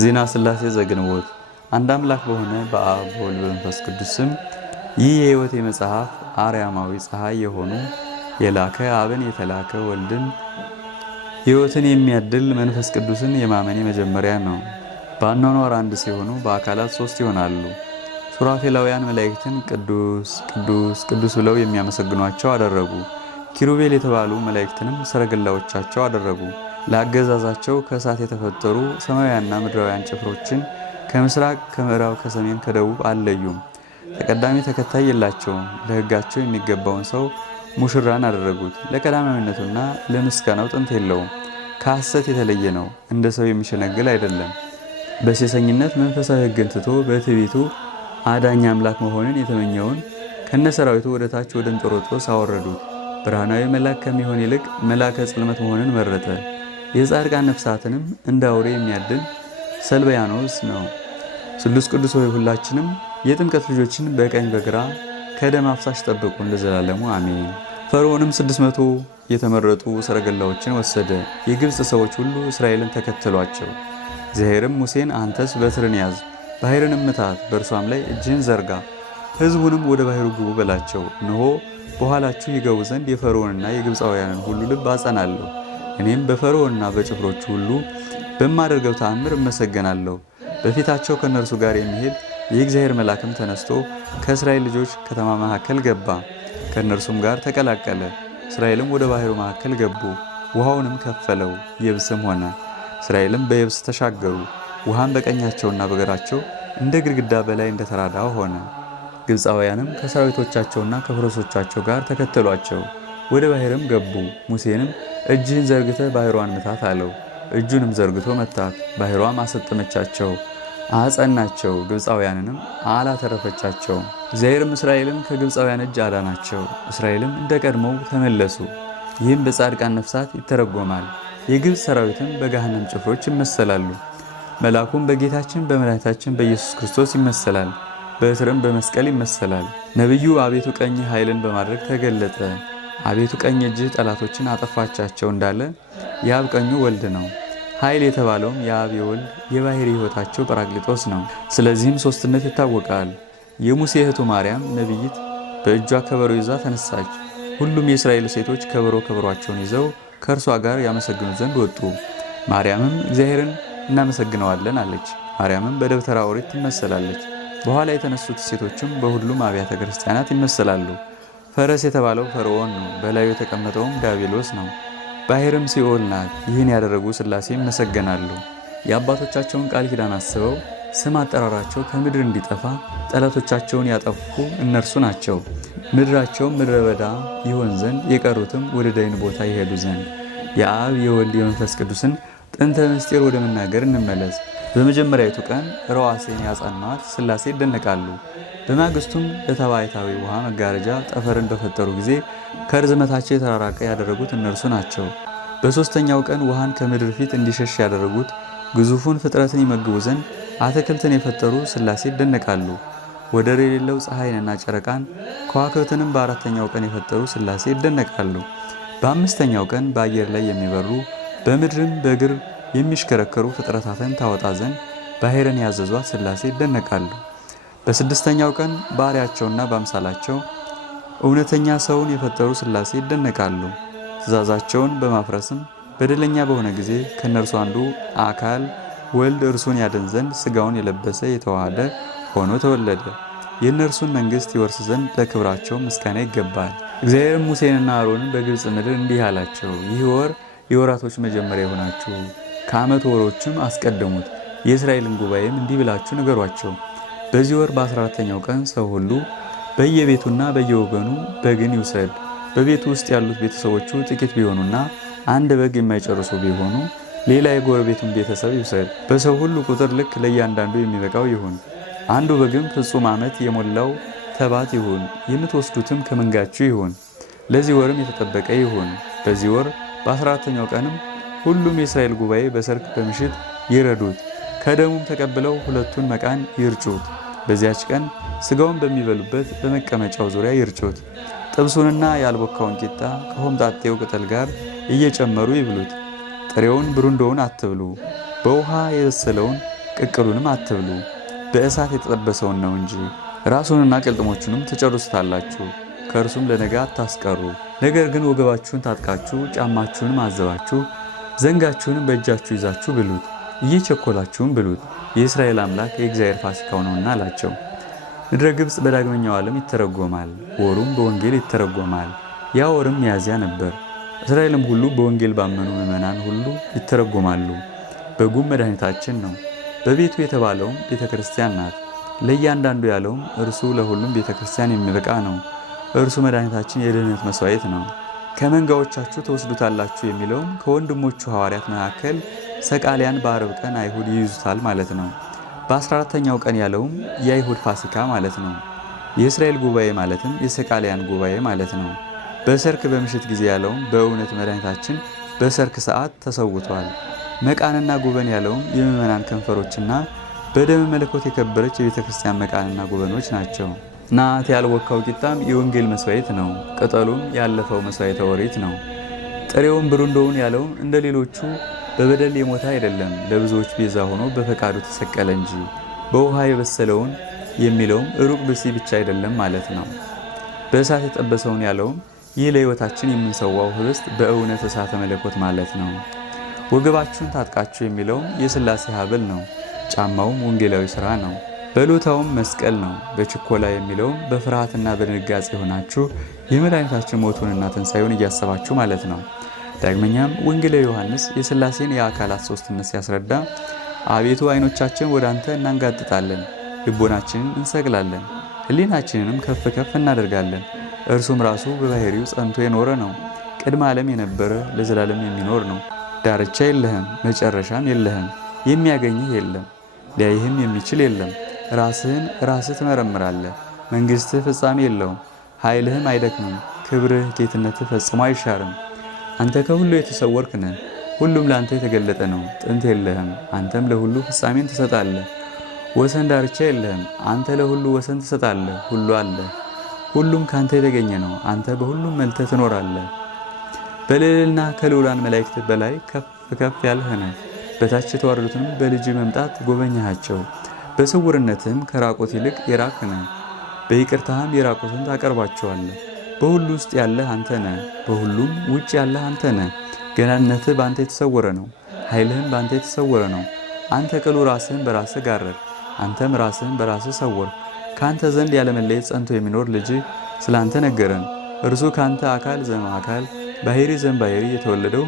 ዜና ሥላሴ ዘግንቦት። አንድ አምላክ በሆነ በአብ በወልድ በመንፈስ ቅዱስ ስም ይህ የሕይወት መጽሐፍ አርያማዊ ፀሐይ የሆኑ የላከ አብን የተላከ ወልድን ሕይወትን የሚያድል መንፈስ ቅዱስን የማመን መጀመሪያ ነው። በአኗኗር አንድ ሲሆኑ በአካላት ሶስት ይሆናሉ። ሱራፌላውያን መላእክትን ቅዱስ ቅዱስ ቅዱስ ብለው የሚያመሰግኗቸው አደረጉ። ኪሩቤል የተባሉ መላእክትንም ሰረገላዎቻቸው አደረጉ። ለአገዛዛቸው ከእሳት የተፈጠሩ ሰማያዊና ምድራውያን ጭፍሮችን ከምስራቅ ከምዕራብ ከሰሜን ከደቡብ አልለዩም። ተቀዳሚ ተከታይ የላቸውም። ለሕጋቸው የሚገባውን ሰው ሙሽራን አደረጉት። ለቀዳማዊነቱና ለምስጋናው ጥንት የለውም። ከሐሰት የተለየ ነው። እንደ ሰው የሚሸነግል አይደለም። በሴሰኝነት መንፈሳዊ ሕግን ትቶ በትዕቢቱ አዳኝ አምላክ መሆንን የተመኘውን ከነሰራዊቱ ወደ ታች ወደ እንጦሮጦስ አወረዱት። ብርሃናዊ መልአክ ከሚሆን ይልቅ መልአከ ጽልመት መሆንን መረጠ። የጻድቃን ነፍሳትንም እንደ አውሬ የሚያድን ሰልበያኖስ ነው። ስሉስ ቅዱስ ሆይ ሁላችንም የጥምቀት ልጆችን በቀኝ በግራ ከደም አፍሳሽ ጠብቁን ለዘላለሙ አሜን። ፈርዖንም 600 የተመረጡ ሰረገላዎችን ወሰደ። የግብፅ ሰዎች ሁሉ እስራኤልን ተከተሏቸው። እግዚአብሔርም ሙሴን አንተስ በትርን ያዝ፣ ባሕርንም ምታት፣ በእርሷም ላይ እጅህን ዘርጋ፣ ሕዝቡንም ወደ ባሕሩ ግቡ በላቸው። እነሆ በኋላችሁ ይገቡ ዘንድ የፈርዖንና የግብፃውያንን ሁሉ ልብ አጸናለሁ። እኔም በፈርዖንና በጭፍሮቹ ሁሉ በማደርገው ተአምር እመሰገናለሁ። በፊታቸው ከእነርሱ ጋር የሚሄድ የእግዚአብሔር መልአክም ተነስቶ ከእስራኤል ልጆች ከተማ መካከል ገባ፣ ከእነርሱም ጋር ተቀላቀለ። እስራኤልም ወደ ባሕሩ መካከል ገቡ፣ ውሃውንም ከፈለው፣ የብስም ሆነ። እስራኤልም በየብስ ተሻገሩ። ውሃም በቀኛቸውና በግራቸው እንደ ግድግዳ በላይ እንደ ተራራ ሆነ። ግብፃውያንም ከሰራዊቶቻቸውና ከፈረሶቻቸው ጋር ተከተሏቸው፣ ወደ ባሕርም ገቡ። ሙሴንም እጅህን ዘርግተህ ባሕሯን ምታት አለው። እጁንም ዘርግቶ መታት፣ ባሕሯም አሰጠመቻቸው፣ አጸናቸው። ግብፃውያንንም አላተረፈቻቸውም። እግዚአብሔርም እስራኤልን ከግብፃውያን እጅ አዳናቸው። እስራኤልም እንደ ቀድሞው ተመለሱ። ይህም በጻድቃን ነፍሳት ይተረጎማል። የግብፅ ሰራዊትም በገሃነም ጭፍሮች ይመሰላሉ። መልአኩም በጌታችን በመድኃኒታችን በኢየሱስ ክርስቶስ ይመሰላል። በትርም በመስቀል ይመሰላል። ነቢዩ አቤቱ ቀኝ ኃይልን በማድረግ ተገለጠ። አቤቱ ቀኝ እጅህ ጠላቶችን አጠፋቻቸው እንዳለ የአብ ቀኙ ወልድ ነው። ኃይል የተባለውም የአብ የወልድ የባሕርይ ሕይወታቸው ጰራቅሊጦስ ነው። ስለዚህም ሦስትነት ይታወቃል። የሙሴ እህቱ ማርያም ነቢይት በእጇ ከበሮ ይዛ ተነሳች። ሁሉም የእስራኤል ሴቶች ከበሮአቸውን ይዘው ከእርሷ ጋር ያመሰግኑ ዘንድ ወጡ። ማርያምም እግዚአብሔርን እናመሰግነዋለን አለች። ማርያምም በደብተራ ኦሪት ትመሰላለች። በኋላ የተነሱት ሴቶችም በሁሉም አብያተ ክርስቲያናት ይመሰላሉ። ፈረስ የተባለው ፈርዖን ነው። በላዩ የተቀመጠውም ዲያብሎስ ነው። ባሕርም ሲኦል ናት። ይህን ያደረጉ ሥላሴ ይመሰገናሉ። የአባቶቻቸውን ቃል ኪዳን አስበው ስም አጠራራቸው ከምድር እንዲጠፋ ጠላቶቻቸውን ያጠፉ እነርሱ ናቸው። ምድራቸውም ምድረ በዳ ይሆን ዘንድ የቀሩትም ወደ ደይን ቦታ ይሄዱ ዘንድ የአብ የወልድ የመንፈስ ቅዱስን ጥንተ ምስጢር ወደ መናገር እንመለስ። በመጀመሪያዊቱ ቀን ረዋሴን ያጸኗት ሥላሴ ይደነቃሉ። በማግስቱም ለተባይታዊ ውሃ መጋረጃ ጠፈርን በፈጠሩ ጊዜ ከርዝመታቸው የተራራቀ ያደረጉት እነርሱ ናቸው። በሦስተኛው ቀን ውሃን ከምድር ፊት እንዲሸሽ ያደረጉት ግዙፉን ፍጥረትን ይመግቡ ዘንድ አትክልትን የፈጠሩ ሥላሴ ይደነቃሉ። ወደር የሌለው ፀሐይንና ጨረቃን ከዋክብትንም በአራተኛው ቀን የፈጠሩ ሥላሴ ይደነቃሉ። በአምስተኛው ቀን በአየር ላይ የሚበሩ በምድርም በእግር የሚሽከረከሩ ፍጥረታትን ታወጣ ዘንድ ባሕርን ያዘዟት ሥላሴ ይደነቃሉ። በስድስተኛው ቀን ባሪያቸውና በአምሳላቸው እውነተኛ ሰውን የፈጠሩ ሥላሴ ይደነቃሉ። ትእዛዛቸውን በማፍረስም በደለኛ በሆነ ጊዜ ከእነርሱ አንዱ አካል ወልድ እርሱን ያድን ዘንድ ሥጋውን የለበሰ የተዋሃደ ሆኖ ተወለደ። የእነርሱን መንግሥት ይወርስ ዘንድ ለክብራቸው ምስጋና ይገባል። እግዚአብሔርም ሙሴንና አሮንን በግብፅ ምድር እንዲህ አላቸው። ይህ ወር የወራቶች መጀመሪያ የሆናችሁ ከዓመት ወሮችም አስቀድሙት። የእስራኤልን ጉባኤም እንዲህ ብላችሁ ንገሯቸው። በዚህ ወር በ14ተኛው ቀን ሰው ሁሉ በየቤቱና በየወገኑ በግን ይውሰድ። በቤቱ ውስጥ ያሉት ቤተሰቦቹ ጥቂት ቢሆኑና አንድ በግ የማይጨርሱ ቢሆኑ ሌላ የጎረቤቱን ቤተሰብ ይውሰድ። በሰው ሁሉ ቁጥር ልክ ለእያንዳንዱ የሚበቃው ይሁን። አንዱ በግም ፍጹም ዓመት የሞላው ተባት ይሁን። የምትወስዱትም ከመንጋችሁ ይሁን። ለዚህ ወርም የተጠበቀ ይሁን። በዚህ ወር በ14ተኛው ቀንም ሁሉም የእስራኤል ጉባኤ በሰርክ በምሽት ይረዱት። ከደሙም ተቀብለው ሁለቱን መቃን ይርጩት። በዚያች ቀን ሥጋውን በሚበሉበት በመቀመጫው ዙሪያ ይርጩት። ጥብሱንና ያልቦካውን ቂጣ ከሆምጣጤው ቅጠል ጋር እየጨመሩ ይብሉት። ጥሬውን ብሩንዶውን አትብሉ፣ በውሃ የበሰለውን ቅቅሉንም አትብሉ፣ በእሳት የተጠበሰውን ነው እንጂ ራሱንና ቅልጥሞቹንም ትጨርሱታላችሁ። ከእርሱም ለነገ አታስቀሩ። ነገር ግን ወገባችሁን ታጥቃችሁ ጫማችሁንም አዘባችሁ ዘንጋችሁንም በእጃችሁ ይዛችሁ ብሉት፣ እየቸኮላችሁም ብሉት፣ የእስራኤል አምላክ የእግዚአብሔር ፋሲካው ነውና አላቸው። ምድረ ግብፅ በዳግመኛው ዓለም ይተረጎማል፣ ወሩም በወንጌል ይተረጎማል። ያ ወርም ሚያዝያ ነበር። እስራኤልም ሁሉ በወንጌል ባመኑ ምዕመናን ሁሉ ይተረጎማሉ። በጉም መድኃኒታችን ነው። በቤቱ የተባለውም ቤተ ክርስቲያን ናት። ለእያንዳንዱ ያለውም እርሱ ለሁሉም ቤተ ክርስቲያን የሚበቃ ነው። እርሱ መድኃኒታችን የድህነት መሥዋዕት ነው። ከመንጋዎቻችሁ ትወስዱታላችሁ የሚለውም ከወንድሞቹ ሐዋርያት መካከል ሰቃሊያን በዓርብ ቀን አይሁድ ይይዙታል ማለት ነው። በ14ተኛው ቀን ያለውም የአይሁድ ፋሲካ ማለት ነው። የእስራኤል ጉባኤ ማለትም የሰቃሊያን ጉባኤ ማለት ነው። በሰርክ በምሽት ጊዜ ያለውም በእውነት መድኃኒታችን በሰርክ ሰዓት ተሰውቷል። መቃንና ጉበን ያለውም የምዕመናን ከንፈሮችና በደመ መለኮት የከበረች የቤተ ክርስቲያን መቃንና ጉበኖች ናቸው። ናት ያልወካው ቂጣም የወንጌል መስዋዕት ነው። ቅጠሉም ያለፈው መስዋዕተ ኦሪት ነው። ጥሬውን ብሩንዶውን ያለውም እንደ ሌሎቹ በበደል የሞተ አይደለም፣ ለብዙዎች ቤዛ ሆኖ በፈቃዱ ተሰቀለ እንጂ። በውሃ የበሰለውን የሚለውም ሩቅ ብእሲ ብቻ አይደለም ማለት ነው። በእሳት የጠበሰውን ያለውም ይህ ለሕይወታችን የምንሰዋው ህብስት በእውነት እሳተ መለኮት ማለት ነው። ወገባችሁን ታጥቃችሁ የሚለውም የሥላሴ ሀብል ነው። ጫማውም ወንጌላዊ ሥራ ነው። በሎታውም መስቀል ነው። በችኮላ የሚለውም በፍርሃትና በድንጋጼ ሆናችሁ የመድኃኒታችን ሞቱንና ትንሣኤውን እያሰባችሁ ማለት ነው። ዳግመኛም ወንጌላዊ ዮሐንስ የሥላሴን የአካላት ሦስትነት ሲያስረዳ አቤቱ ዓይኖቻችን ወደ አንተ እናንጋጥጣለን፣ ልቦናችንን እንሰቅላለን፣ ሕሊናችንንም ከፍ ከፍ እናደርጋለን። እርሱም ራሱ በባሕሪው ጸንቶ የኖረ ነው። ቅድመ ዓለም የነበረ ለዘላለም የሚኖር ነው። ዳርቻ የለህም፣ መጨረሻም የለህም። የሚያገኝህ የለም፣ ሊያይህም የሚችል የለም። ራስህን ራስህ ትመረምራለህ። መንግሥትህ ፍጻሜ የለውም፣ ኃይልህም አይደክምም። ክብርህ ጌትነትህ ፈጽሞ አይሻርም። አንተ ከሁሉ የተሰወርክ ነህ፣ ሁሉም ለአንተ የተገለጠ ነው። ጥንት የለህም፣ አንተም ለሁሉ ፍጻሜን ትሰጣለህ። ወሰን ዳርቻ የለህም፣ አንተ ለሁሉ ወሰን ትሰጣለህ። ሁሉ አለ፣ ሁሉም ካንተ የተገኘ ነው። አንተ በሁሉም መልተህ ትኖራለህ። በልዕልና ከልዑላን መላእክት በላይ ከፍ ከፍ ያልህ ነህ። በታች የተዋረዱትንም በልጅ መምጣት ጎበኛሃቸው። በስውርነትህም ከራቆት ይልቅ የራቅህ ነህ። በይቅርታህም የራቁትን ታቀርባቸዋለህ። በሁሉ ውስጥ ያለህ አንተ ነህ፣ በሁሉም ውጭ ያለህ አንተ ነህ። ገናንነትህ በአንተ የተሰወረ ነው፣ ኃይልህም በአንተ የተሰወረ ነው። አንተ ቅሉ ራስህን በራስህ ጋረድ፣ አንተም ራስህን በራስህ ሰወር። ከአንተ ዘንድ ያለመለየት ጸንቶ የሚኖር ልጅህ ስለ አንተ ነገረን። እርሱ ከአንተ አካል ዘእምአካል ባሕሪ ዘእምባሕሪ የተወለደው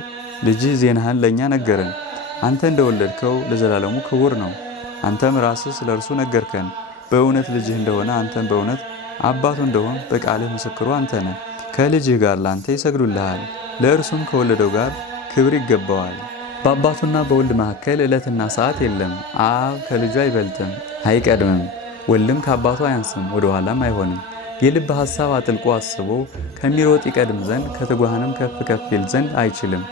ልጅህ ዜናህን ለእኛ ነገረን። አንተ እንደወለድከው ለዘላለሙ ክቡር ነው። አንተም ራስህ ስለ እርሱ ነገርከን። በእውነት ልጅህ እንደሆነ አንተም በእውነት አባቱ እንደሆን በቃልህ ምስክሩ አንተ ነህ። ከልጅህ ጋር ለአንተ ይሰግዱልሃል፣ ለእርሱም ከወለደው ጋር ክብር ይገባዋል። በአባቱና በወልድ መካከል ዕለትና ሰዓት የለም። አብ ከልጁ አይበልጥም አይቀድምም፣ ወልድም ከአባቱ አያንስም ወደ ኋላም አይሆንም። የልብ ሐሳብ አጥልቆ አስቦ ከሚሮጥ ይቀድም ዘንድ ከትጉሃንም ከፍ ከፍ ይል ዘንድ አይችልም።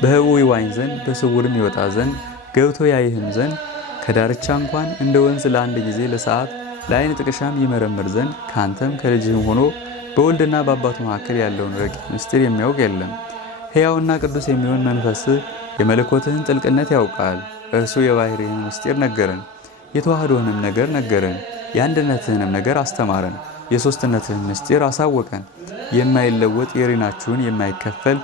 በሕቡዕ ይዋኝ ዘንድ በስውርም ይወጣ ዘንድ ገብቶ ያይህም ዘንድ ከዳርቻ እንኳን እንደ ወንዝ ለአንድ ጊዜ ለሰዓት ለዓይን ጥቅሻም ይመረምር ዘንድ ከአንተም ከልጅህም ሆኖ በወልድና በአባቱ መካከል ያለውን ረቂቅ ምስጢር የሚያውቅ የለም። ሕያውና ቅዱስ የሚሆን መንፈስህ የመለኮትህን ጥልቅነት ያውቃል። እርሱ የባሕርይህን ምስጢር ነገረን፣ የተዋህዶህንም ነገር ነገረን፣ የአንድነትህንም ነገር አስተማረን፣ የሦስትነትህን ምስጢር አሳወቀን። የማይለወጥ የሪናችሁን የማይከፈል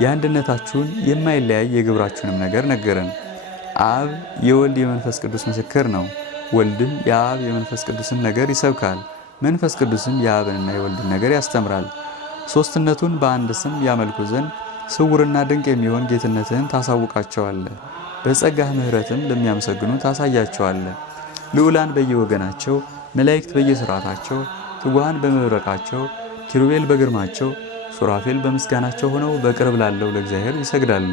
የአንድነታችሁን የማይለያይ የግብራችሁንም ነገር ነገረን። አብ የወልድ የመንፈስ ቅዱስ ምስክር ነው። ወልድም የአብ የመንፈስ ቅዱስን ነገር ይሰብካል። መንፈስ ቅዱስም የአብንና የወልድን ነገር ያስተምራል። ሦስትነቱን በአንድ ስም ያመልኩ ዘንድ ስውርና ድንቅ የሚሆን ጌትነትህን ታሳውቃቸዋለህ። በጸጋህ ምሕረትም ለሚያመሰግኑ ታሳያቸዋለህ። ልዑላን በየወገናቸው፣ መላእክት በየሥርዓታቸው፣ ትጉሃን በመብረቃቸው፣ ኪሩቤል በግርማቸው፣ ሱራፌል በምስጋናቸው ሆነው በቅርብ ላለው ለእግዚአብሔር ይሰግዳሉ።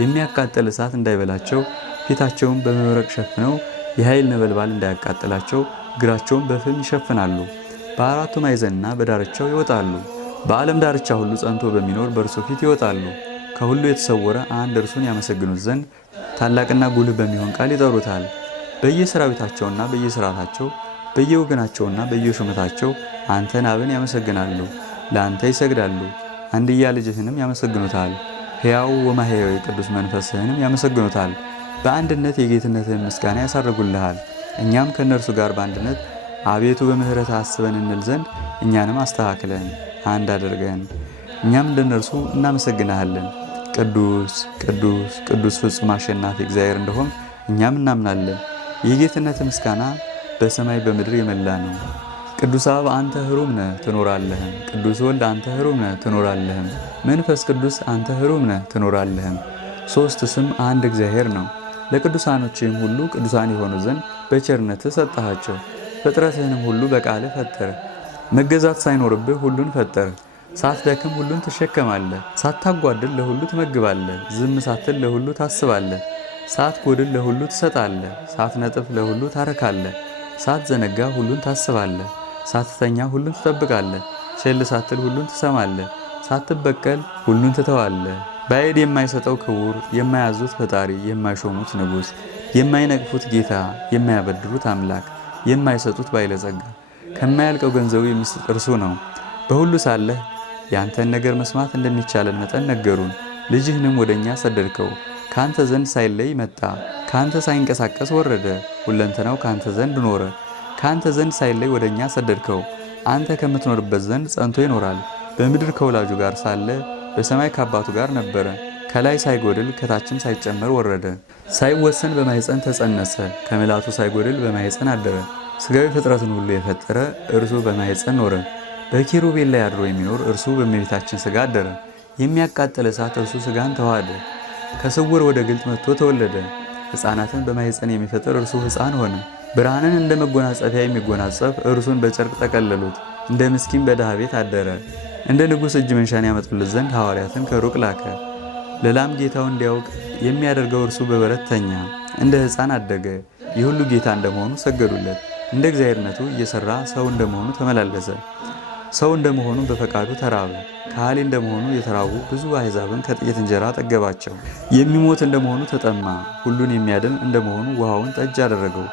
የሚያቃጥል እሳት እንዳይበላቸው ፊታቸውን በመብረቅ ሸፍነው የኃይል ነበልባል እንዳያቃጥላቸው እግራቸውን በፍም ይሸፍናሉ። በአራቱ ማዕዘንና በዳርቻው ይወጣሉ። በዓለም ዳርቻ ሁሉ ጸንቶ በሚኖር በእርሱ ፊት ይወጣሉ። ከሁሉ የተሰወረ አንድ እርሱን ያመሰግኑት ዘንድ ታላቅና ጉልህ በሚሆን ቃል ይጠሩታል። በየሰራዊታቸውና በየሥርዓታቸው በየወገናቸውና በየሹመታቸው አንተን አብን ያመሰግናሉ፣ ለአንተ ይሰግዳሉ። አንድያ ልጅህንም ያመሰግኑታል። ሕያው ወማሕያዊ ቅዱስ መንፈስህንም ያመሰግኑታል። በአንድነት የጌትነትህን ምስጋና ያሳርጉልሃል። እኛም ከእነርሱ ጋር በአንድነት አቤቱ በምሕረት አስበን እንል ዘንድ እኛንም አስተካክለን አንድ አድርገን እኛም እንደነርሱ እናመሰግናለን። ቅዱስ ቅዱስ ቅዱስ ፍጹም አሸናፊ እግዚአብሔር እንደሆን እኛም እናምናለን። የጌትነት ምስጋና በሰማይ በምድር የመላ ነው። ቅዱስ አብ አንተ ሕሩም ነህ ትኖራለህም። ቅዱስ ወልድ አንተ ሕሩም ነህ ትኖራለህም። መንፈስ ቅዱስ አንተ ሕሩም ነህ ትኖራለህም። ሦስት ስም አንድ እግዚአብሔር ነው። ለቅዱሳኖችህም ሁሉ ቅዱሳን የሆኑ ዘንድ በቸርነትህ ሰጠሃቸው። ፍጥረትህንም ሁሉ በቃልህ ፈጠረ። መገዛት ሳይኖርብህ ሁሉን ፈጠረ። ሳትደክም ሁሉን ትሸከማለህ። ሳታጓድል ለሁሉ ትመግባለህ። ዝም ሳትል ለሁሉ ታስባለህ። ሳትጎድል ለሁሉ ትሰጣለህ። ሳትነጥፍ ለሁሉ ታረካለህ። ሳትዘነጋ ሁሉን ታስባለህ። ሳትተኛ ሁሉን ትጠብቃለህ። ቸል ሳትል ሁሉን ትሰማለህ። ሳትበቀል ሁሉን ትተዋለህ። ባዕድ የማይሰጠው ክቡር፣ የማያዙት ፈጣሪ፣ የማይሾሙት ንጉሥ፣ የማይነቅፉት ጌታ፣ የማያበድሩት አምላክ፣ የማይሰጡት ባለጸጋ፣ ከማያልቀው ገንዘቡ የሚሰጥ እርሱ ነው። በሁሉ ሳለህ ያንተን ነገር መስማት እንደሚቻለን መጠን ነገሩን። ልጅህንም ወደኛ ሰደድከው። ካንተ ዘንድ ሳይለይ መጣ። ካንተ ሳይንቀሳቀስ ወረደ። ሁለንተናው ካንተ ዘንድ ኖረ። ካንተ ዘንድ ሳይለይ ወደኛ ሰደድከው። አንተ ከምትኖርበት ዘንድ ጸንቶ ይኖራል። በምድር ከወላጁ ጋር ሳለ በሰማይ ከአባቱ ጋር ነበረ። ከላይ ሳይጎድል ከታችም ሳይጨመር ወረደ። ሳይወሰን በማኅፀን ተጸነሰ። ከምልአቱ ሳይጎድል በማኅፀን አደረ። ሥጋዊ ፍጥረትን ሁሉ የፈጠረ እርሱ በማኅፀን ኖረ። በኪሩቤል ላይ አድሮ የሚኖር እርሱ በእመቤታችን ሥጋ አደረ። የሚያቃጥል እሳት እርሱ ሥጋን ተዋሃደ። ከስውር ወደ ግልጥ መጥቶ ተወለደ። ሕፃናትን በማኅፀን የሚፈጥር እርሱ ሕፃን ሆነ። ብርሃንን እንደ መጎናጸፊያ የሚጎናጸፍ እርሱን በጨርቅ ጠቀለሉት። እንደ ምስኪን በድሃ ቤት አደረ። እንደ ንጉሥ እጅ መንሻን ያመጡለት ዘንድ ሐዋርያትን ከሩቅ ላከ። ለላም ጌታው እንዲያውቅ የሚያደርገው እርሱ በበረት ተኛ። እንደ ሕፃን አደገ። የሁሉ ጌታ እንደመሆኑ ሰገዱለት። እንደ እግዚአብሔርነቱ እየሠራ ሰው እንደመሆኑ ተመላለሰ። ሰው እንደመሆኑ በፈቃዱ ተራበ። ከሃሊ እንደመሆኑ የተራቡ ብዙ አሕዛብን ከጥቂት እንጀራ ጠገባቸው። የሚሞት እንደመሆኑ ተጠማ። ሁሉን የሚያድን እንደመሆኑ ውሃውን ጠጅ አደረገው።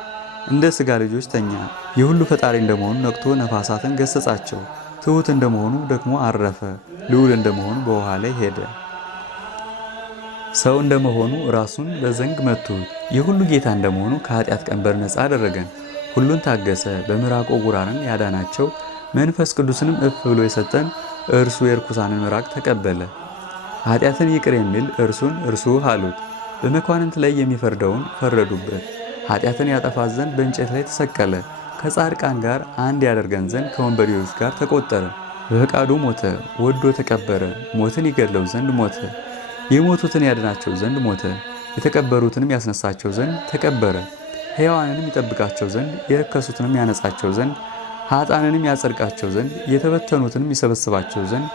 እንደ ሥጋ ልጆች ተኛ። የሁሉ ፈጣሪ እንደመሆኑ ነቅቶ ነፋሳትን ገሠጻቸው። ትሑት እንደመሆኑ ደግሞ አረፈ። ልዑል እንደመሆኑ በውሃ ላይ ሄደ። ሰው እንደመሆኑ ራሱን በዘንግ መቱት። የሁሉ ጌታ እንደመሆኑ ከኃጢአት ቀንበር ነፃ አደረገን። ሁሉን ታገሰ። በምራቅ ዕውራንን ያዳናቸው መንፈስ ቅዱስንም እፍ ብሎ የሰጠን እርሱ የርኩሳንን ምራቅ ተቀበለ። ኃጢአትን ይቅር የሚል እርሱን እርሱ አሉት። በመኳንንት ላይ የሚፈርደውን ፈረዱበት። ኃጢአትን ያጠፋት ዘንድ በእንጨት ላይ ተሰቀለ። ከጻድቃን ጋር አንድ ያደርገን ዘንድ ከወንበዴዎች ጋር ተቆጠረ። በፈቃዱ ሞተ፣ ወዶ ተቀበረ። ሞትን ይገድለው ዘንድ ሞተ። የሞቱትን ያድናቸው ዘንድ ሞተ። የተቀበሩትንም ያስነሳቸው ዘንድ ተቀበረ። ሕያዋንንም ይጠብቃቸው ዘንድ የረከሱትንም ያነጻቸው ዘንድ ኃጥአንንም ያጸድቃቸው ዘንድ የተበተኑትንም ይሰበስባቸው ዘንድ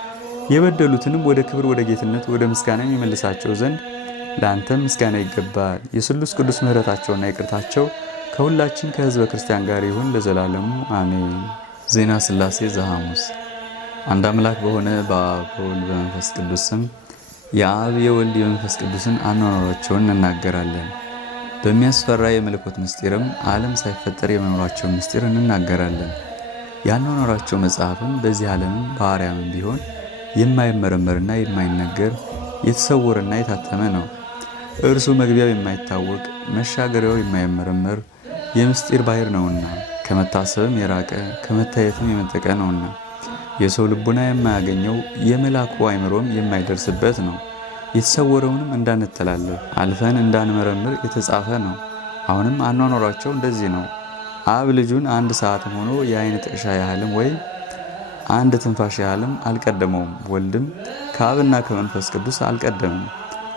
የበደሉትንም ወደ ክብር ወደ ጌትነት ወደ ምስጋና ይመልሳቸው ዘንድ ለአንተም ምስጋና ይገባል። የስሉስ ቅዱስ ምሕረታቸውና ይቅርታቸው ከሁላችን ከሕዝበ ክርስቲያን ጋር ይሁን ለዘላለሙ አሜን። ዜና ሥላሴ ዘሐሙስ። አንድ አምላክ በሆነ በአብ በወልድ በመንፈስ ቅዱስ ስም የአብ የወልድ የመንፈስ ቅዱስን አኗኗራቸውን እንናገራለን። በሚያስፈራ የመለኮት ምስጢርም ዓለም ሳይፈጠር የመኖራቸውን ምስጢር እንናገራለን። ያኗኗራቸው መጽሐፍም በዚህ ዓለምም በአርያምም ቢሆን የማይመረመርና የማይነገር የተሰወረና የታተመ ነው። እርሱ መግቢያው የማይታወቅ መሻገሪያው የማይመረመር የምስጢር ባሕር ነውና ከመታሰብም የራቀ ከመታየትም የመጠቀ ነውና የሰው ልቡና የማያገኘው የመልአኩ አእምሮም የማይደርስበት ነው። የተሰወረውንም እንዳንተላለፍ አልፈን እንዳንመረምር የተጻፈ ነው። አሁንም አኗኗራቸው እንደዚህ ነው። አብ ልጁን አንድ ሰዓትም ሆኖ የዓይን ጥቅሻ ያህልም ወይም አንድ ትንፋሽ ያህልም አልቀደመውም። ወልድም ከአብና ከመንፈስ ቅዱስ አልቀደምም፣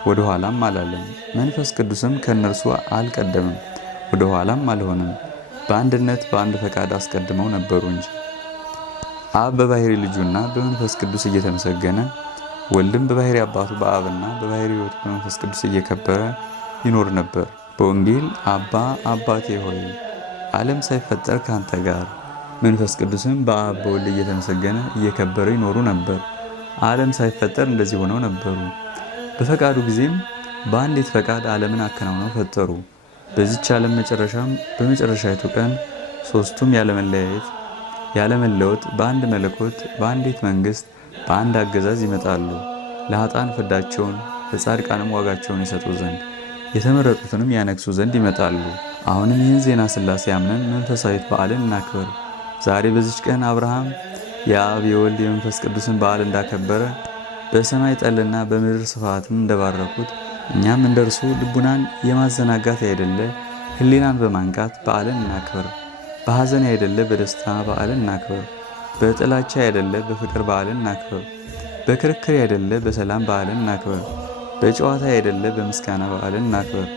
ወደ ኋላም አላለም። መንፈስ ቅዱስም ከእነርሱ አልቀደምም፣ ወደ ኋላም አልሆንም። በአንድነት በአንድ ፈቃድ አስቀድመው ነበሩ እንጂ። አብ በባሕሪ ልጁና በመንፈስ ቅዱስ እየተመሰገነ ወልድም በባሕሪ አባቱ በአብና በባሕሪ ሕይወቱ በመንፈስ ቅዱስ እየከበረ ይኖር ነበር። በወንጌል አባ አባቴ ሆይ ዓለም ሳይፈጠር ካንተ ጋር መንፈስ ቅዱስም በአብ በወልድ እየተመሰገነ እየከበረ ይኖሩ ነበር። ዓለም ሳይፈጠር እንደዚህ ሆነው ነበሩ። በፈቃዱ ጊዜም በአንዲት ፈቃድ ዓለምን አከናውነው ፈጠሩ። በዚች ዓለም መጨረሻም በመጨረሻይቱ ቀን ሦስቱም ያለመለያየት ያለመለወጥ በአንድ መለኮት በአንዲት መንግሥት በአንድ አገዛዝ ይመጣሉ። ለኃጥአን ፍዳቸውን ለጻድቃንም ዋጋቸውን ይሰጡ ዘንድ የተመረጡትንም ያነግሱ ዘንድ ይመጣሉ። አሁንም ይህን ዜና ሥላሴ አምነን መንፈሳዊት በዓልን እናክብር። ዛሬ በዚች ቀን አብርሃም የአብ የወልድ የመንፈስ ቅዱስን በዓል እንዳከበረ በሰማይ ጠልና በምድር ስፋትም እንደባረኩት እኛም እንደ እርሱ ልቡናን የማዘናጋት ያይደለ ሕሊናን በማንቃት በዓልን እናክብር። በሐዘን ያይደለ በደስታ በዓልን እናክብር። በጥላቻ ያይደለ በፍቅር በዓልን እናክብር። በክርክር ያይደለ በሰላም በዓልን እናክብር። በጨዋታ ያይደለ በምስጋና በዓልን እናክብር።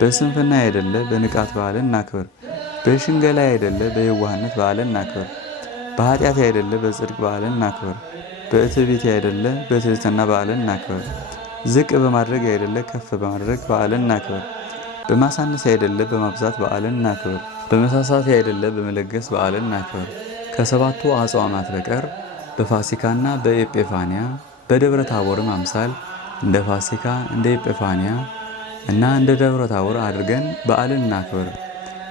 በስንፍና ያይደለ በንቃት በዓልን እናክብር። በሽንገላ ያይደለ በየዋህነት በዓልን እናክብር። በኃጢአት ያይደለ በጽድቅ በዓልን እናክብር። በትዕቢት ያይደለ በትሕትና በዓልን እናክብር። ዝቅ በማድረግ ያይደለ ከፍ በማድረግ በዓልን እናክብር። በማሳነስ ያይደለ በማብዛት በዓልን እናክብር። በመሳሳት ያይደለ በመለገስ በዓልን እናክብር። ከሰባቱ አጽዋማት በቀር በፋሲካና በኤጲፋንያ በደብረ ታቦርም አምሳል እንደ ፋሲካ እንደ ኤጲፋንያ እና እንደ ደብረ ታቦር አድርገን በዓልን እናክብር።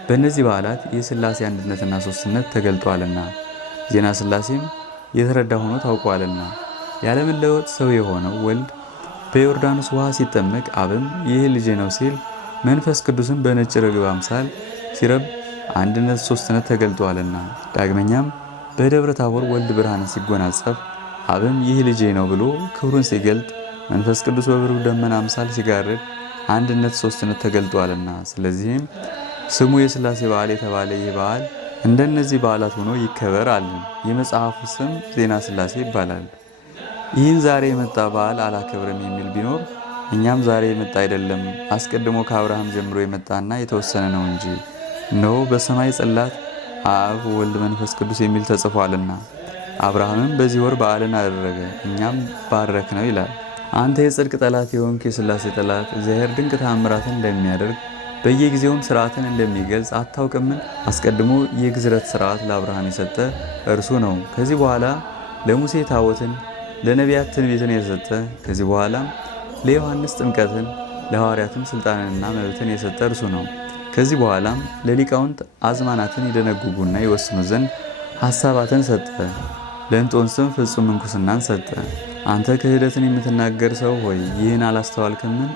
በእነዚህ በዓላት የሥላሴ አንድነትና ሦስትነት ተገልጧልና ዜና ሥላሴም የተረዳ ሆኖ ታውቋልና ያለመለወጥ ሰው የሆነው ወልድ በዮርዳኖስ ውሃ ሲጠመቅ አብም ይህ ልጄ ነው ሲል መንፈስ ቅዱስም በነጭ ርግብ አምሳል ሲረብ አንድነት ሦስትነት ተገልጧልና ዳግመኛም በደብረ ታቦር ወልድ ብርሃንን ሲጎናጸፍ አብም ይህ ልጄ ነው ብሎ ክብሩን ሲገልጥ መንፈስ ቅዱስ በብሩህ ደመና አምሳል ሲጋርድ አንድነት ሦስትነት ተገልጧልና ስለዚህም ስሙ የሥላሴ በዓል የተባለ ይህ በዓል እንደነዚህ በዓላት ሆኖ ይከበር አለን። የመጽሐፉ ስም ዜና ሥላሴ ይባላል። ይህን ዛሬ የመጣ በዓል አላከብርም የሚል ቢኖር እኛም ዛሬ የመጣ አይደለም አስቀድሞ ከአብርሃም ጀምሮ የመጣና የተወሰነ ነው እንጂ እነሆ በሰማይ ጽላት አብ ወልድ መንፈስ ቅዱስ የሚል ተጽፏልና አብርሃምም በዚህ ወር በዓልን አደረገ እኛም ባረክ ነው ይላል። አንተ የጽድቅ ጠላት የሆንክ የሥላሴ ጠላት እግዚአብሔር ድንቅ ተአምራትን እንደሚያደርግ በየጊዜውም ሥርዓትን እንደሚገልጽ አታውቅምን? አስቀድሞ የግዝረት ሥርዓት ለአብርሃም የሰጠ እርሱ ነው። ከዚህ በኋላ ለሙሴ ታቦትን ለነቢያት ትንቢትን የሰጠ ከዚህ በኋላም ለዮሐንስ ጥምቀትን ለሐዋርያትም ሥልጣንንና መብትን የሰጠ እርሱ ነው። ከዚህ በኋላም ለሊቃውንት አዝማናትን ይደነግጉና ይወስኑ ዘንድ ሐሳባትን ሰጠ። ለእንጦንስም ፍጹም ምንኩስናን ሰጠ። አንተ ክህደትን የምትናገር ሰው ሆይ ይህን አላስተዋልክምን?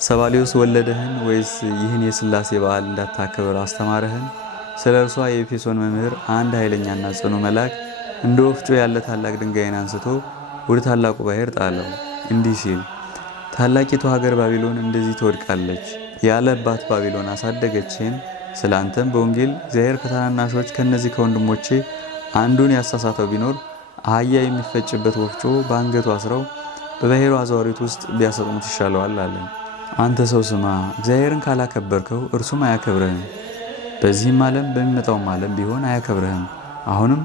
ሰባሊዮስ ወለደህን ወይስ ይህን የሥላሴ በዓል እንዳታከብር አስተማረህን? ስለ እርሷ የኤፌሶን መምህር አንድ ኃይለኛና ጽኑ መልአክ እንደ ወፍጮ ያለ ታላቅ ድንጋይን አንስቶ ወደ ታላቁ ባሕር ጣለው፣ እንዲህ ሲል ታላቂቱ ሀገር ባቢሎን እንደዚህ ትወድቃለች። ያለባት ባቢሎን አሳደገችን። ስለ አንተም በወንጌል እግዚአብሔር ከታናናሾች ከነዚህ ከወንድሞቼ አንዱን ያሳሳተው ቢኖር አህያ የሚፈጭበት ወፍጮ በአንገቱ አስረው በባሕሩ አዘዋሪት ውስጥ ቢያሰጥሙት ይሻለዋል አለን። አንተ ሰው ስማ፣ እግዚአብሔርን ካላከበርከው እርሱም አያከብርህም። በዚህም ዓለም በሚመጣውም ዓለም ቢሆን አያከብርህም። አሁንም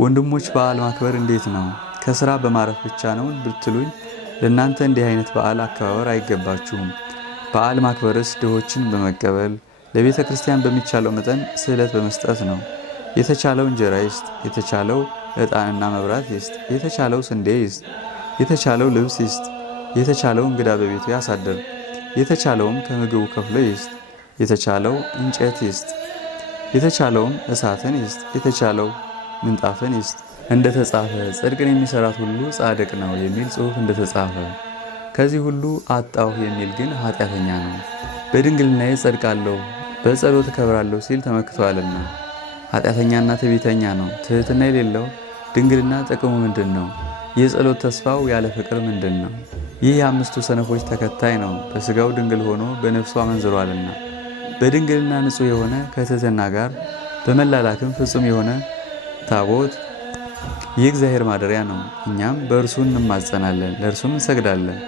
ወንድሞች በዓል ማክበር እንዴት ነው? ከሥራ በማረፍ ብቻ ነው ብትሉኝ ለእናንተ እንዲህ አይነት በዓል አከባበር አይገባችሁም። በዓል ማክበርስ ድሆችን በመቀበል ለቤተ ክርስቲያን በሚቻለው መጠን ስዕለት በመስጠት ነው። የተቻለው እንጀራ ይስጥ፣ የተቻለው ዕጣንና መብራት ይስጥ፣ የተቻለው ስንዴ ይስጥ፣ የተቻለው ልብስ ይስጥ፣ የተቻለው እንግዳ በቤቱ ያሳድር፣ የተቻለውም ከምግቡ ከፍሎ ይስጥ፣ የተቻለው እንጨት ይስጥ፣ የተቻለውም እሳትን ይስጥ፣ የተቻለው ምንጣፍን ይስጥ። እንደተጻፈ ጽድቅን የሚሰራት ሁሉ ጻድቅ ነው የሚል ጽሑፍ እንደተጻፈ፣ ከዚህ ሁሉ አጣሁ የሚል ግን ኃጢአተኛ ነው። በድንግልናዬ ጸድቃለሁ በጸሎት እከብራለሁ ሲል ተመክቷልና ኃጢአተኛና ትዕቢተኛ ነው። ትሕትና የሌለው ድንግልና ጥቅሙ ምንድን ነው? የጸሎት ተስፋው ያለ ፍቅር ምንድን ነው? ይህ የአምስቱ ሰነፎች ተከታይ ነው። በሥጋው ድንግል ሆኖ በነፍሱ አመንዝሯልና በድንግልና ንጹሕ የሆነ ከትሕትና ጋር በመላላክም ፍጹም የሆነ ታቦት የእግዚአብሔር ማደሪያ ነው። እኛም በእርሱ እንማጸናለን፣ ለእርሱም እንሰግዳለን።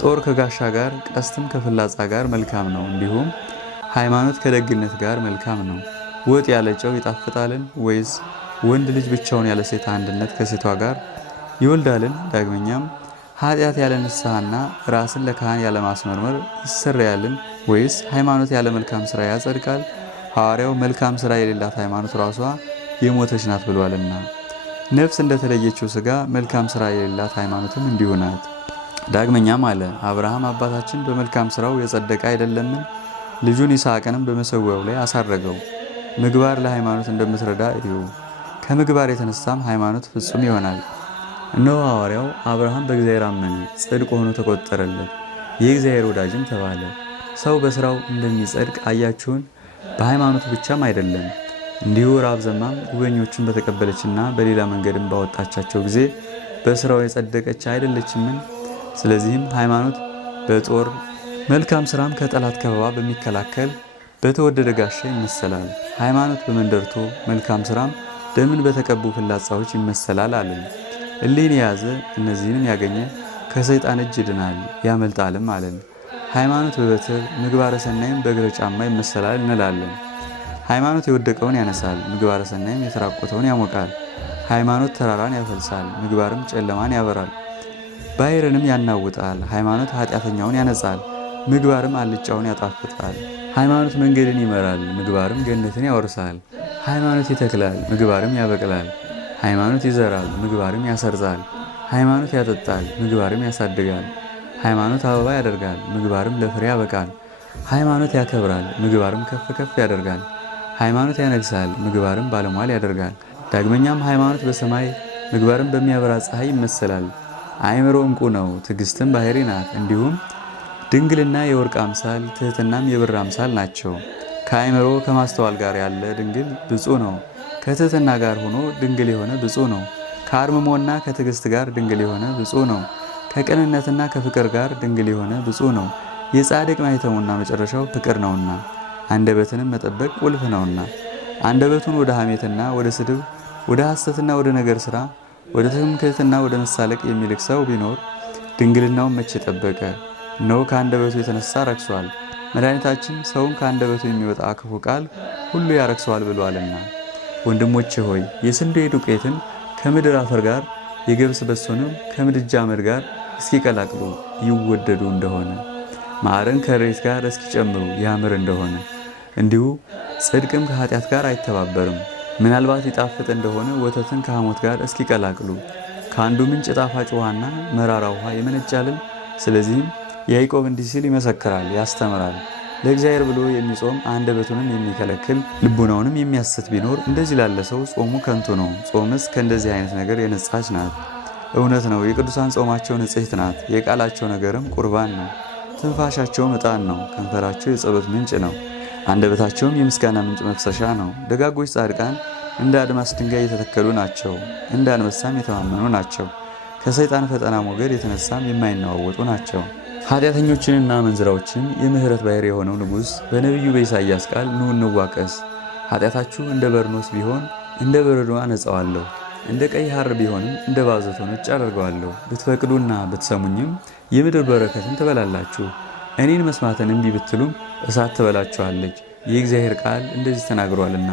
ጦር ከጋሻ ጋር ቀስትም ከፍላጻ ጋር መልካም ነው። እንዲሁም ሃይማኖት ከደግነት ጋር መልካም ነው። ወጥ ያለ ጨው ይጣፍጣልን? ወይስ ወንድ ልጅ ብቻውን ያለ ሴት አንድነት ከሴቷ ጋር ይወልዳልን? ዳግመኛም ኃጢአት ያለ ንስሐና ራስን ለካህን ያለ ማስመርመር ይሰረያልን? ወይስ ሃይማኖት ያለ መልካም ሥራ ያጸድቃል? ሐዋርያው መልካም ሥራ የሌላት ሃይማኖት ራሷ የሞተች ናት ብሏልና፣ ነፍስ እንደተለየችው ሥጋ መልካም ሥራ የሌላት ሃይማኖትም እንዲሁ ናት። ዳግመኛም አለ፣ አብርሃም አባታችን በመልካም ሥራው የጸደቀ አይደለምን? ልጁን ይስሐቅንም በመሠዊያው ላይ አሳረገው። ምግባር ለሃይማኖት እንደምትረዳ እዩ። ከምግባር የተነሳም ሃይማኖት ፍጹም ይሆናል። እነሆ ሐዋርያው አብርሃም በእግዚአብሔር አመነ፣ ጽድቅ ሆኖ ተቆጠረለት፣ የእግዚአብሔር ወዳጅም ተባለ። ሰው በሥራው እንደሚጸድቅ አያችሁን? በሃይማኖት ብቻም አይደለም፣ እንዲሁ ራብ ዘማም ጉበኞቹን በተቀበለችና በሌላ መንገድም ባወጣቻቸው ጊዜ በሥራው የጸደቀች አይደለችምን? ስለዚህም ሃይማኖት በጦር መልካም ሥራም ከጠላት ከበባ በሚከላከል በተወደደ ጋሻ ይመሰላል። ሃይማኖት በመንደርቶ መልካም ሥራም ደምን በተቀቡ ፍላጻዎች ይመሰላል አለን። እሊህን የያዘ እነዚህንም ያገኘ ከሰይጣን እጅ ይድናል ያመልጣልም አለን። ሃይማኖት በበትር ምግባረ ሰናይም በእግረ ጫማ ይመሰላል እንላለን። ሃይማኖት የወደቀውን ያነሳል፣ ምግባረ ሰናይም የተራቆተውን ያሞቃል። ሃይማኖት ተራራን ያፈልሳል፣ ምግባርም ጨለማን ያበራል። ባሕርንም ያናውጣል። ሃይማኖት ኃጢአተኛውን ያነጻል፣ ምግባርም አልጫውን ያጣፍጣል። ሃይማኖት መንገድን ይመራል፣ ምግባርም ገነትን ያወርሳል። ሃይማኖት ይተክላል፣ ምግባርም ያበቅላል። ሃይማኖት ይዘራል፣ ምግባርም ያሰርጻል። ሃይማኖት ያጠጣል፣ ምግባርም ያሳድጋል። ሃይማኖት አበባ ያደርጋል፣ ምግባርም ለፍሬ ያበቃል። ሃይማኖት ያከብራል፣ ምግባርም ከፍ ከፍ ያደርጋል። ሃይማኖት ያነግሳል፣ ምግባርም ባለሟል ያደርጋል። ዳግመኛም ሃይማኖት በሰማይ ምግባርም በሚያበራ ፀሐይ ይመሰላል። አእምሮ ዕንቁ ነው፣ ትዕግስትም ባሕሪ ናት። እንዲሁም ድንግልና የወርቅ አምሳል፣ ትሕትናም የብር አምሳል ናቸው። ከአእምሮ ከማስተዋል ጋር ያለ ድንግል ብፁዕ ነው። ከትሕትና ጋር ሆኖ ድንግል የሆነ ብፁዕ ነው። ከአርምሞና ከትዕግስት ጋር ድንግል የሆነ ብፁዕ ነው። ከቅንነትና ከፍቅር ጋር ድንግል የሆነ ብፁዕ ነው። የጻድቅ ማኅተሙና መጨረሻው ፍቅር ነውና፣ አንደበትንም መጠበቅ ቁልፍ ነውና። አንደበቱን ወደ ሐሜትና ወደ ስድብ፣ ወደ ሐሰትና ወደ ነገር ሥራ፣ ወደ ትምክህትና ወደ መሳለቅ የሚልክ ሰው ቢኖር ድንግልናውን መቼ ጠበቀ? እነሆ ከአንደበቱ የተነሳ ረክሷል። መድኃኒታችን ሰውን ከአንደበቱ የሚወጣ ክፉ ቃል ሁሉ ያረክሰዋል ብሏልና። ወንድሞቼ ሆይ የስንዴ ዱቄትን ከምድር አፈር ጋር የገብስ በሶንም ከምድጃ አመድ ጋር እስኪቀላቅሉ ይወደዱ እንደሆነ፣ ማዕርን ከሬት ጋር እስኪጨምሩ ያምር እንደሆነ፣ እንዲሁ ጽድቅም ከኃጢአት ጋር አይተባበርም። ምናልባት ይጣፍጥ እንደሆነ ወተትን ከሐሞት ጋር እስኪቀላቅሉ ከአንዱ ምንጭ ጣፋጭ ውሃና መራራ ውሃ ይመነጫልን? ስለዚህም ያዕቆብ እንዲህ ሲል ይመሰክራል፣ ያስተምራል። ለእግዚአብሔር ብሎ የሚጾም አንደበቱንም የሚከለክል ልቡናውንም የሚያስት ቢኖር እንደዚህ ላለ ሰው ጾሙ ከንቱ ነው። ጾምስ ከእንደዚህ አይነት ነገር የነጻች ናት። እውነት ነው፣ የቅዱሳን ጾማቸው ንጽሕት ናት። የቃላቸው ነገርም ቁርባን ነው። ትንፋሻቸውም ዕጣን ነው። ከንፈራቸው የጸሎት ምንጭ ነው። አንደበታቸውም የምስጋና ምንጭ መፍሰሻ ነው። ደጋጎች ጻድቃን እንደ አድማስ ድንጋይ የተተከሉ ናቸው። እንደ አንበሳም የተማመኑ ናቸው። ከሰይጣን ፈተና ሞገድ የተነሳም የማይናወጡ ናቸው። ኃጢአተኞችንና መንዝራዎችን የምህረት ባሕርይ የሆነው ንጉሥ በነቢዩ በኢሳይያስ ቃል ኑ እንዋቀስ፣ ኃጢአታችሁ እንደ በርኖስ ቢሆን እንደ በረዶ አነጻዋለሁ፣ እንደ ቀይ ሐር ቢሆንም እንደ ባዘቶ ነጭ አደርገዋለሁ። ብትፈቅዱና ብትሰሙኝም የምድር በረከትን ትበላላችሁ። እኔን መስማትን እምቢ ብትሉም እሳት ትበላችኋለች። የእግዚአብሔር ቃል እንደዚህ ተናግሯልና።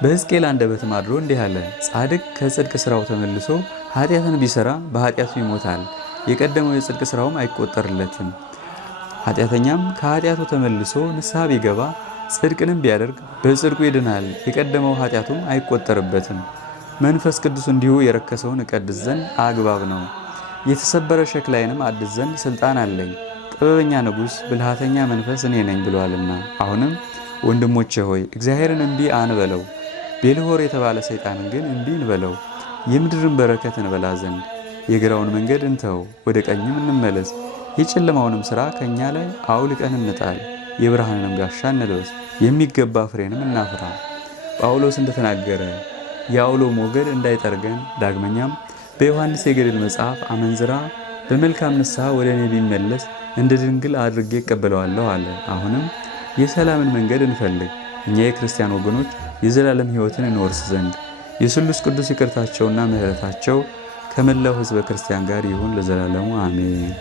በሕዝቅኤል አንደበትም አድሮ እንዲህ አለ፣ ጻድቅ ከጽድቅ ሥራው ተመልሶ ኃጢአትን ቢሠራ በኃጢአቱ ይሞታል፣ የቀደመው የጽድቅ ሥራውም አይቆጠርለትም። ኃጢአተኛም ከኃጢአቱ ተመልሶ ንስሐ ቢገባ ጽድቅንም ቢያደርግ በጽድቁ ይድናል፣ የቀደመው ኃጢአቱም አይቆጠርበትም። መንፈስ ቅዱስ እንዲሁ የረከሰውን እቀድስ ዘንድ አግባብ ነው፣ የተሰበረ ሸክላይንም አድስ ዘንድ ሥልጣን አለኝ። ጥበበኛ ንጉሥ ብልሃተኛ መንፈስ እኔ ነኝ ብሏልና። አሁንም ወንድሞቼ ሆይ እግዚአብሔርን እምቢ አንበለው፣ ቤልሆር የተባለ ሰይጣንን ግን እምቢ እንበለው። የምድርን በረከት እንበላ ዘንድ የግራውን መንገድ እንተው፣ ወደ ቀኝም እንመለስ። የጨለማውንም ሥራ ከእኛ ላይ አውልቀን እንጣል፣ የብርሃንንም ጋሻ እንልበስ፣ የሚገባ ፍሬንም እናፍራ። ጳውሎስ እንደተናገረ የአውሎ ሞገድ እንዳይጠርገን። ዳግመኛም በዮሐንስ የገድል መጽሐፍ አመንዝራ በመልካም ንስሐ ወደ እኔ ቢመለስ እንደ ድንግል አድርጌ እቀበለዋለሁ አለ። አሁንም የሰላምን መንገድ እንፈልግ፣ እኛ የክርስቲያን ወገኖች የዘላለም ሕይወትን እንወርስ ዘንድ። የስሉስ ቅዱስ ይቅርታቸውና ምሕረታቸው ከመላው ሕዝበ ክርስቲያን ጋር ይሁን ለዘላለሙ አሜን።